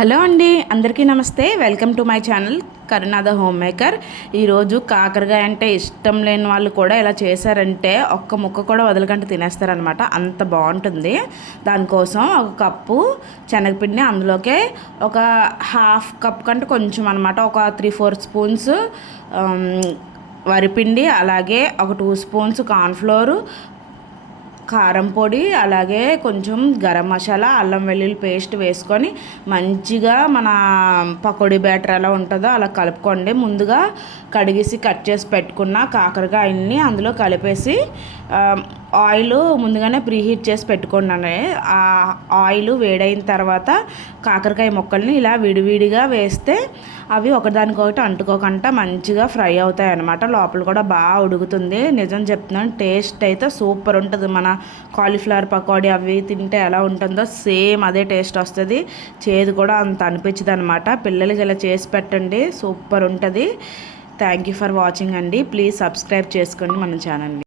Hello అండి అందరికీ నమస్తే. Welcome to my channel Karunada home maker. ఈరోజు కాకరకాయ అంటే ఇష్టం లేని వాళ్ళు కూడా ఇలా చేశారంటే ఒక్క ముక్క కూడా వదలకంటే తినేస్తారనమాట అంత బాగుంటుంది. దానికోసం ఒక కప్పు శనగపిండి అందులోకే ఒక హాఫ్ కప్ కంటే కొంచెం అనమాట ఒక త్రీ ఫోర్ స్పూన్స్ వరిపిండి అలాగే ఒక టూ స్పూన్స్ కార్న్ఫ్లోరు కారం పొడి అలాగే కొంచెం గరం మసాలా అల్లం వెల్లుల్లి పేస్ట్ వేసుకొని మంచిగా మన పకోడీ బ్యాటర్ ఎలా ఉంటుందో అలా కలుపుకోండి. ముందుగా కడిగేసి కట్ చేసి పెట్టుకున్న కాకరకాయని అందులో కలిపేసి ఆయిల్ ముందుగానే ప్రీహీట్ చేసి పెట్టుకున్నాను ఆ ఆయిల్ వేడైన తర్వాత కాకరకాయ ముక్కల్ని ఇలా విడివిడిగా వేస్తే అవి ఒకదానికొకటి అంటుకోకుండా మంచిగా ఫ్రై అవుతాయి అనమాట లోపల కూడా బాగా ఉడుకుతుంది. నిజం చెప్తున్నాను టేస్ట్ అయితే సూపర్ ఉంటుంది. మన కాలీఫ్లవర్ పకోడీ అవి తింటే ఎలా ఉంటుందో సేమ్ అదే టేస్ట్ వస్తుంది. చేదు కూడా అంత అనిపించదు అనమాట పిల్లలకి ఇలా చేసి పెట్టండి సూపర్ ఉంటుంది. థ్యాంక్ యూ ఫర్ వాచింగ్ అండి. ప్లీజ్ సబ్స్క్రైబ్ చేసుకోండి మన ఛానల్ని.